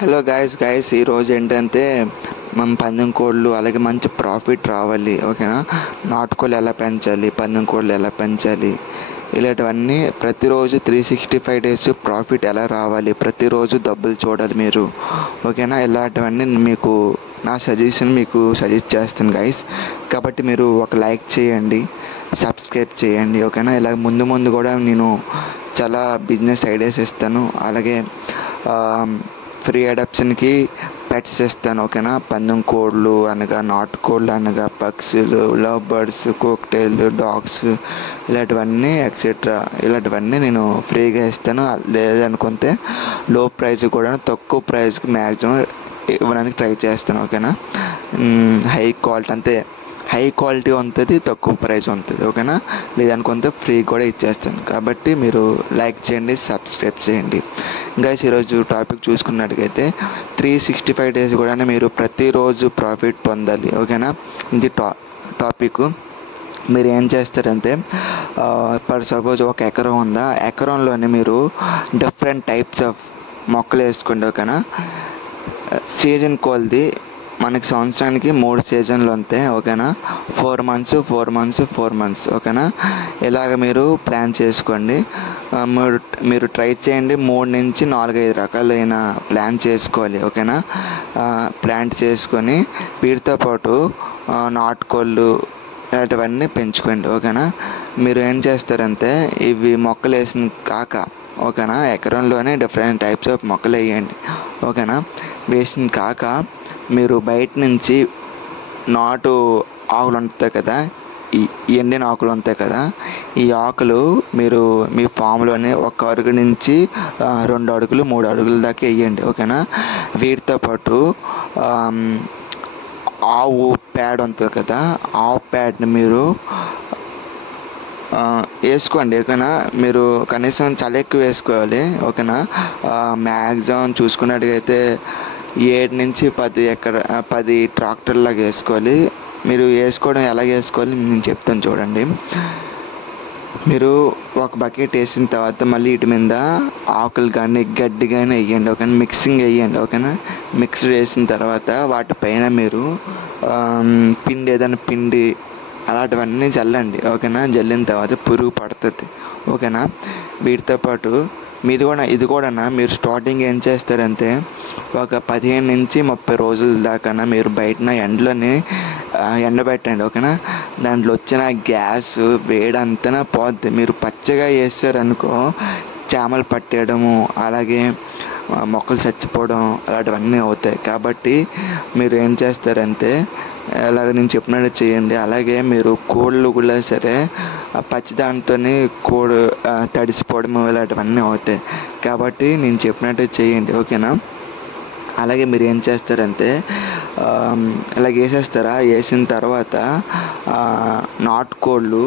Hello guys ఈరోజు ఏంటంటే మనం పందెం కోళ్ళు అలాగే మంచి ప్రాఫిట్ రావాలి, ఓకేనా? నాటుకోళ్ళు ఎలా పెంచాలి, పందెం కోళ్ళు ఎలా పెంచాలి, ఇలాంటివన్నీ ప్రతిరోజు 365 days ప్రాఫిట్ ఎలా రావాలి, ప్రతిరోజు డబ్బులు చూడాలి మీరు, ఓకేనా? ఇలాంటివన్నీ మీకు నా సజెషన్ మీకు సజెస్ట్ చేస్తాను గైస్. కాబట్టి మీరు ఒక లైక్ చేయండి, సబ్స్క్రైబ్ చేయండి, ఓకేనా? ఇలా ముందు కూడా నేను చాలా బిజినెస్ ఐడియాస్ ఇస్తాను, అలాగే ఫ్రీ అడాప్షన్కి పెట్స్ ఇస్తాను, ఓకేనా? పందెం కోళ్ళు అనగా, నాటుకోళ్ళు అనగా, పక్షులు, లవ్ బర్డ్స్, కోక్టైల్, డాగ్స్, ఇలాంటివన్నీ ఎక్సెట్రా ఇలాంటివన్నీ నేను ఫ్రీగా ఇస్తాను. లేదనుకుంటే లో ప్రైస్ కూడా తక్కువ ప్రైస్కి మ్యాక్సిమం ఇవ్వడానికి ట్రై చేస్తాను, ఓకేనా? హై క్వాలిటీ ఉంటుంది, తక్కువ ప్రైస్ ఉంటుంది, ఓకేనా? లేదనుకుంటే ఫ్రీ కూడా ఇచ్చేస్తాను. కాబట్టి మీరు లైక్ చేయండి, సబ్స్క్రైబ్ చేయండి. ఇంకా ఈరోజు టాపిక్ చూసుకున్నట్టుగైతే 365 days కూడా మీరు ప్రతిరోజు ప్రాఫిట్ పొందాలి, ఓకేనా? ఇది టాపిక్. మీరు ఏం చేస్తారంటే ఫర్ సపోజ్ ఒక ఎకరం ఉందా, ఎకరంలోనే మీరు డిఫరెంట్ టైప్స్ ఆఫ్ మొక్కలు వేసుకోండి, ఓకేనా? సీజన్ కొలది మనకి సంవత్సరానికి 3 సీజన్లు ఉంటాయి, ఓకేనా? 4 months, ఓకేనా? ఇలాగ మీరు ప్లాన్ చేసుకోండి. మీరు ట్రై చేయండి, 3 నుంచి 4-5 రకాలైన ప్లాన్ చేసుకోవాలి, ఓకేనా? ప్లాంట్ చేసుకొని వీటితో పాటు నాటుకోళ్ళు ఇలాంటివన్నీ పెంచుకోండి, ఓకేనా? మీరు ఏం చేస్తారంటే ఇవి మొక్కలు వేసిన కాక, ఓకేనా, ఎకరంలోనే డిఫరెంట్ టైప్స్ ఆఫ్ మొక్కలు వేయండి, ఓకేనా? వేసిన కాక మీరు బయట నుంచి నాటు ఆకులు ఉంటాయి కదా, ఈ ఎండిన ఆకులు ఉంటాయి కదా, ఈ ఆకులు మీరు మీ ఫామ్లోనే 1 అడుగు నుంచి 2 అడుగులు 3 అడుగుల దాకా వేయండి, ఓకేనా? వీటితో పాటు ఆవు ప్యాడ్ ఉంటుంది కదా, ఆవు ప్యాడ్ని మీరు వేసుకోండి, ఓకేనా? మీరు కనీసం చాలా ఎక్కువ వేసుకోవాలి, ఓకేనా? మ్యాక్సిమం చూసుకున్నట్టుగైతే 7 నుంచి 10 ట్రాక్టర్లాగా వేసుకోవాలి. మీరు వేసుకోవడం ఎలాగ వేసుకోవాలి నేను చెప్తాను చూడండి. మీరు ఒక బకెట్ వేసిన తర్వాత మళ్ళీ వీటి మీద ఆకులు కానీ గడ్డి కానీ వేయండి, ఓకేనా? మిక్సింగ్ వేయండి, ఓకేనా? మిక్స్డ్ వేసిన తర్వాత వాటిపైన మీరు ఏదైనా పిండి అలాంటివన్నీ చల్లండి, ఓకేనా? జల్లిన తర్వాత పురుగు పడుతుంది, ఓకేనా? వీటితో పాటు ఇది కూడా మీరు స్టార్టింగ్ ఏం చేస్తారంటే ఒక 15 నుంచి 30 రోజుల దాకా మీరు బయటన ఎండలోనే ఎండబెట్టండి, ఓకేనా? దాంట్లో వచ్చిన గ్యాస్ వేడంతా పోద్ది. మీరు పచ్చగా వేస్తారనుకో చామలు పట్టేయడము, అలాగే మొక్కలు చచ్చిపోవడం అలాంటివన్నీ అవుతాయి. కాబట్టి మీరు ఏం చేస్తారంటే అలాగే నేను చెప్పినట్టు చేయండి. అలాగే మీరు కోళ్ళు కూడా సరే పచ్చి దాంతోనే తడిసిపోవడం ఇలాంటివన్నీ అవుతాయి. కాబట్టి నేను చెప్పినట్టు చేయండి, ఓకేనా? అలాగే మీరు ఏం చేస్తారంటే ఇలాగ వేసిన తర్వాత నాటుకోళ్ళు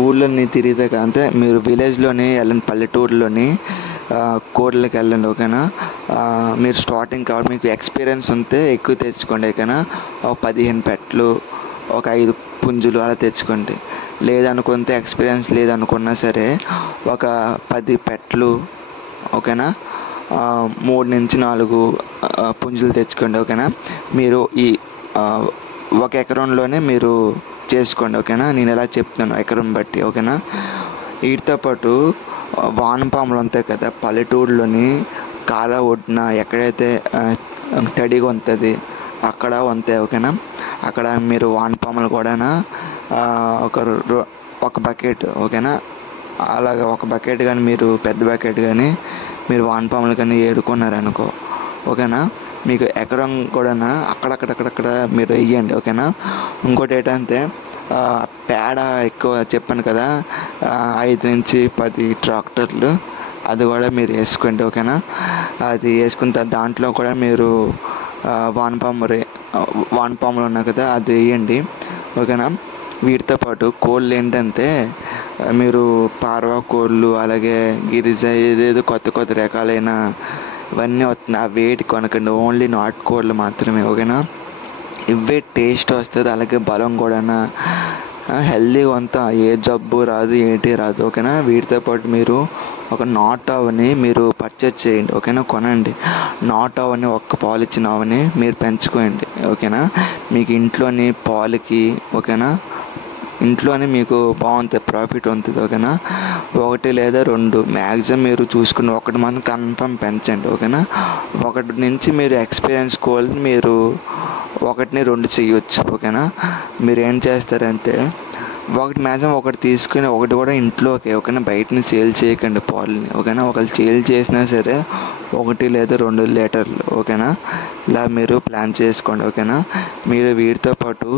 ఊళ్ళోని తిరిగితే అంటే మీరు విలేజ్లోని వెళ్ళండి, పల్లెటూరులోని కోళ్ళకి వెళ్ళండి, ఓకేనా? మీరు స్టార్టింగ్ కాబట్టి మీకు ఎక్స్పీరియన్స్ ఉంటే ఎక్కువ తెచ్చుకోండి, ఓకేనా? ఒక 15 పెట్టలు, ఒక 5 పుంజులు అలా తెచ్చుకోండి. లేదనుకుంటే ఎక్స్పీరియన్స్ లేదనుకున్నా సరే ఒక 10 పెట్టలు, ఓకేనా? 3 నుంచి 4 పుంజులు తెచ్చుకోండి, ఓకేనా? మీరు ఈ ఒక ఎకరంలోనే మీరు చేసుకోండి, ఓకేనా? నేను ఎలా చెప్తాను ఎకరం బట్టి, ఓకేనా? వీటితో పాటు వానపాములు ఉంటాయి కదా, పల్లెటూరులోని కాల ఒడ్డున ఎక్కడైతే తడిగా ఉంటుంది అక్కడ ఉంటాయి, ఓకేనా? అక్కడ మీరు వానపాములు కూడా ఒక బకెట్, ఓకేనా? అలాగ ఒక బకెట్ కానీ మీరు పెద్ద బకెట్ కానీ మీరు వానపాములు కానీ ఏడుకున్నారనుకో, ఓకేనా? మీకు ఎకరం కూడా అక్కడక్కడ మీరు వేయండి, ఓకేనా? ఇంకోటి ఏంటంటే పేడ ఎక్కువ చెప్పాను కదా, 5 నుంచి 10 ట్రాక్టర్లు అది కూడా మీరు వేసుకోండి, ఓకేనా? అది వేసుకున్న దాంట్లో కూడా మీరు వానపాములు ఉన్నాయి కదా అది వేయండి, ఓకేనా? వీటితో పాటు కోళ్ళు ఏంటంటే మీరు పార్వా కోళ్ళు అలాగే గిరిజ ఏదేదో కొత్త రకాలైన ఇవన్నీ వస్తున్నాయి, ఆ వేటి కొనకండి. ఓన్లీ నాటుకోళ్ళు మాత్రమే, ఓకేనా? ఇవే టేస్ట్ వస్తుంది, అలాగే బలం కూడా హెల్దీగా అంతా ఏ జబ్బు రాదు, ఏంటి రాదు. ఓకేనా. వీటితో పాటు మీరు ఒక నాట్ ఆవుని మీరు పర్చేజ్ చేయండి. ఓకేనా. కొనండి. నాట్ ఆవుని, ఒక్క పాలు ఇచ్చిన ఆవుని మీరు పెంచుకోండి. ఓకేనా. మీకు ఇంట్లోని పాలకి, ఓకేనా, ఇంట్లోనే మీకు బాగుంటుంది, ప్రాఫిట్ ఉంటుంది. ఓకేనా. 1 లేదా 2 మ్యాక్సిమం మీరు చూసుకుని 1 మంది కన్ఫర్మ్ పెంచండి. ఓకేనా. 1 నుంచి మీరు ఎక్స్పీరియన్స్ కోల్ని మీరు 1ని 2 చేయొచ్చు. ఓకేనా. మీరు ఏం చేస్తారంటే మ్యాక్సిమం 1 తీసుకుని 1 కూడా ఇంట్లోకి, ఓకేనా, బయటని సేల్ చేయకండి పాలని. ఓకేనా. ఒకళ్ళు సేల్ చేసినా సరే 1 లేదా 2 లీటర్లు. ఓకేనా. ఇలా మీరు ప్లాన్ చేసుకోండి. ఓకేనా. మీరు వీటితో పాటు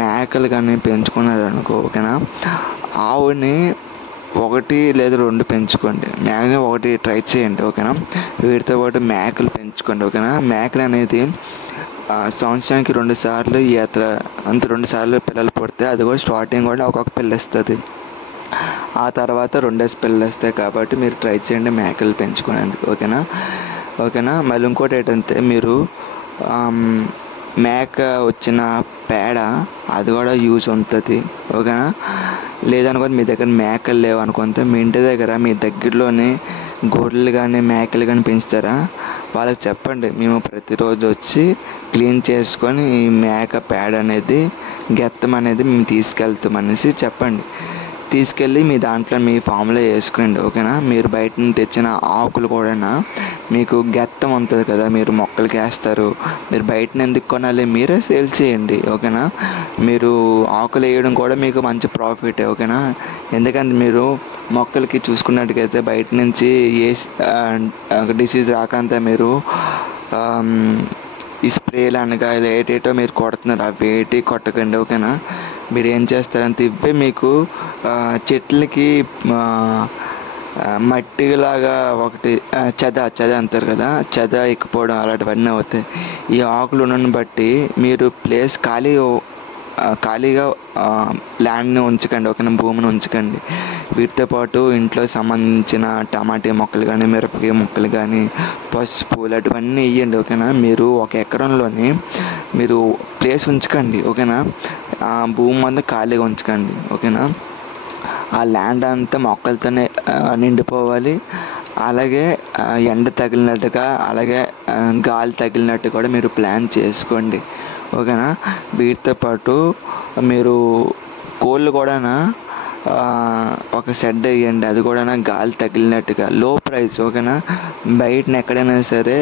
మేకలు కానీ పెంచుకున్నారనుకో, ఓకేనా, ఆవుని 1 లేదా 2 పెంచుకోండి. మ్యాక్సిమం 1 ట్రై చేయండి. ఓకేనా. వీటితో పాటు మేకలు పెంచుకోండి. ఓకేనా. మేకలు అనేది సంవత్సరానికి 2 సార్లు ఈత, 2 సార్లు పిల్లలు పుడితే, అది కూడా స్టార్టింగ్ కూడా ఒక్కొక్క పిల్ల ఇస్తుంది. ఆ తర్వాత 2 పిల్లలు వస్తాయి. కాబట్టి మీరు ట్రై చేయండి మేకలు పెంచుకునేందుకు. ఓకేనా. ఓకేనా. మళ్ళీ ఇంకోటి ఏంటంటే మీరు మేక వచ్చిన పేడ, అది కూడా యూజ్ ఉంటుంది. ఓకేనా. లేదనుకో మీ దగ్గర మేకలు లేవు అనుకుంటే, మీ ఇంటి దగ్గర మీ దగ్గరలోని గొర్రెలు కానీ మేకలు కానీ పెంచుతారా, వాళ్ళకి చెప్పండి, మేము ప్రతిరోజు వచ్చి క్లీన్ చేసుకొని ఈ మేక పేడ అనేది, గెత్తం అనేది మేము తీసుకెళ్తాం అనేసి చెప్పండి. తీసుకెళ్ళి మీ దాంట్లో మీ ఫామ్లో వేసుకోండి. ఓకేనా. మీరు బయట నుంచి తెచ్చిన ఆకులు కూడా, మీకు గెత్తం ఉంటుంది కదా, మీరు మొక్కలకి వేస్తారు, మీరు బయటని ఎందుకు కొనాలి, మీరే సేల్ చేయండి. ఓకేనా. మీరు ఆకులు వేయడం కూడా మీకు మంచి ప్రాఫిట్. ఓకేనా. ఎందుకంటే మీరు మొక్కలకి చూసుకున్నట్టుగైతే బయట నుంచి ఏ డిసీజ్ రాకంతా మీరు ఈ స్ప్రేలు అనగా ఏటేటో మీరు కొడుతున్నారు, అవి ఏటి కొట్టకండి. ఓకేనా. మీరు ఏం చేస్తారంటే ఇవే మీకు చెట్లకి మట్టిలాగా ఒకటి చెద అంటారు కదా, చెద ఎక్కిపోవడం అలాంటివన్నీ అవుతాయి. ఈ ఆకులు ఉండని బట్టి మీరు ప్లేస్ ఖాళీగా ల్యాండ్ని ఉంచకండి. ఓకేనా. భూమిని ఉంచకండి. వీటితో పాటు ఇంట్లో సంబంధించిన టమాటా మొక్కలు కానీ, మిరపకాయ మొక్కలు కానీ, పసుపు ఇలాంటివన్నీ వేయండి. ఓకేనా. మీరు 1 ఎకరంలోని మీరు ప్లేస్ ఉంచకండి. ఓకేనా. భూమి అంతా ఖాళీగా ఉంచకండి. ఓకేనా. ఆ ల్యాండ్ అంతా మొక్కలతోనే నిండిపోవాలి. అలాగే ఎండ తగిలినట్టుగా, అలాగే గాలి తగిలినట్టు కూడా మీరు ప్లాన్ చేసుకోండి. ఓకేనా. వీటితో పాటు మీరు కోళ్ళు కూడా ఒక షెడ్ వేయండి. అది కూడా గాలి తగిలినట్టుగా, లో ప్రైస్. ఓకేనా. బయటని ఎక్కడైనా సరే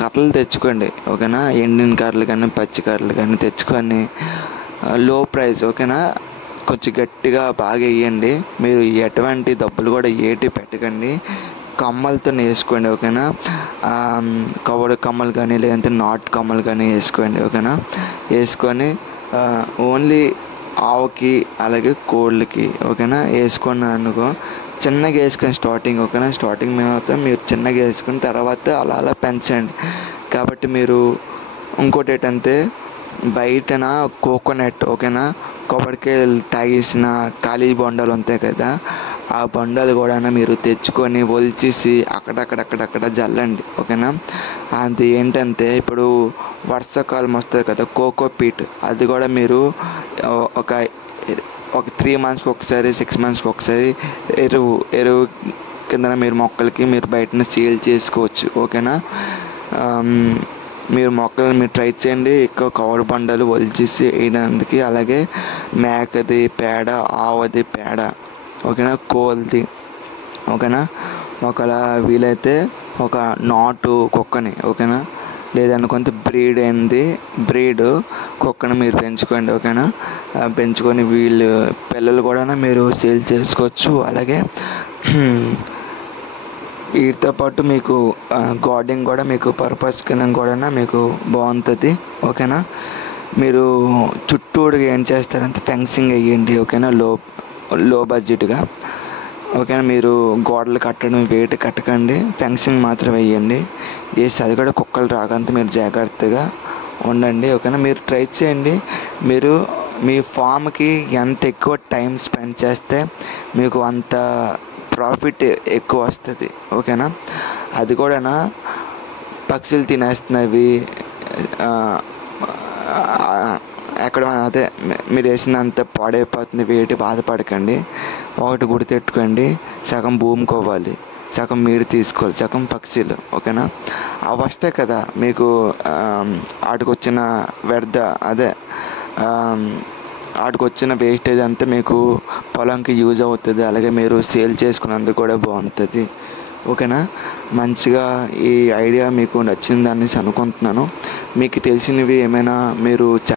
కర్రలు తెచ్చుకోండి. ఓకేనా. ఎండిన కర్రలు కానీ, పచ్చి కర్రలు కానీ తెచ్చుకొని లో ప్రైస్. ఓకేనా. కొంచెం గట్టిగా బాగా వేయండి. మీరు ఎటువంటి డబ్బులు కూడా ఏటి పెట్టకండి. కమ్మలతో వేసుకోండి. ఓకేనా. కవర్ కమ్మలు కానీ, లేదంటే నాట్ కమ్మలు కానీ వేసుకోండి. ఓకేనా. వేసుకొని ఓన్లీ ఆవుకి అలాగే కోళ్ళకి, ఓకేనా, వేసుకుని అనుకో, చిన్నగా వేసుకొని స్టార్టింగ్. ఓకేనా. స్టార్టింగ్ మేము మీరు చిన్నగా వేసుకుని తర్వాత అలా అలా పెంచండి. కాబట్టి మీరు ఇంకోటి ఏంటంటే బయటన కోకోనట్, ఓకేనా, కొబ్బరికాయలు తాగేసిన ఖాళీ బొండాలు ఉంటాయి కదా, ఆ బొండాలు కూడా మీరు తెచ్చుకొని ఒలిచేసి అక్కడక్కడ జల్లండి. ఓకేనా. అది ఏంటంటే ఇప్పుడు వర్షాకాలం వస్తుంది కదా, కోకోపీట్, అది కూడా మీరు ఒక 3 మంత్స్కి ఒకసారి, 6 మంత్స్కి ఒకసారి ఎరువు కింద మీరు మొక్కలకి మీరు బయటను సేల్ చేసుకోవచ్చు. ఓకేనా. మీరు మొక్కలను మీరు ట్రై చేయండి. ఎక్కువ కవర్ బండలు ఒలిచేసి వేయడానికి, అలాగే మేకది పేడ, ఆవుది పేడ, ఓకేనా, కోల్ది, ఓకేనా, ఒకవేళ వీలైతే ఒక నాటు కుక్కని, ఓకేనా, లేదనుకుంటే బ్రీడ్ కుక్కను మీరు పెంచుకోండి. ఓకేనా. పెంచుకొని వీళ్ళు పిల్లలు కూడా మీరు సేల్ చేసుకోవచ్చు. అలాగే వీటితో పాటు మీకు గార్డెనింగ్ కూడా మీకు పర్పస్ కింద కూడా మీకు బాగుంటుంది. ఓకేనా. మీరు చుట్టూడుగా ఏం చేస్తారంటే ఫెన్సింగ్ వేయండి. ఓకేనా. లో బడ్జెట్గా. ఓకేనా. మీరు గోడలు కట్టడం వెయిట్ కట్టకండి, ఫెన్సింగ్ మాత్రం వేయండి. వేసి అది కూడా కుక్కలు రాకంత మీరు జాగ్రత్తగా ఉండండి. ఓకేనా. మీరు ట్రై చేయండి. మీరు మీ ఫామ్కి ఎంత ఎక్కువ టైం స్పెండ్ చేస్తే మీకు అంత ప్రాఫిట్ ఎక్కువ వస్తుంది. ఓకేనా. అది కూడా పక్షులు తినేస్తున్నవి, ఎక్కడ అదే మీరు వేసినంత పాడైపోతుంది వేటి బాధపడకండి. ఒకటి గుర్తెట్టుకోండి, సగం భూమికి అవ్వాలి, సగం మీరు తీసుకోవాలి, సగం పక్షులు. ఓకేనా? అవి వస్తాయి కదా మీకు, వాటికి వచ్చిన వ్యర్థ అదే వాటికి వచ్చిన వేస్టేజ్ అంతా మీకు పొలంకి యూజ్ అవుతుంది. అలాగే మీరు సేల్ చేసుకున్నందుకు కూడా బాగుంటుంది. ఓకేనా? మంచిగా ఈ ఐడియా మీకు నచ్చిందని అనుకుంటున్నాను. మీకు తెలిసినవి ఏమైనా మీరు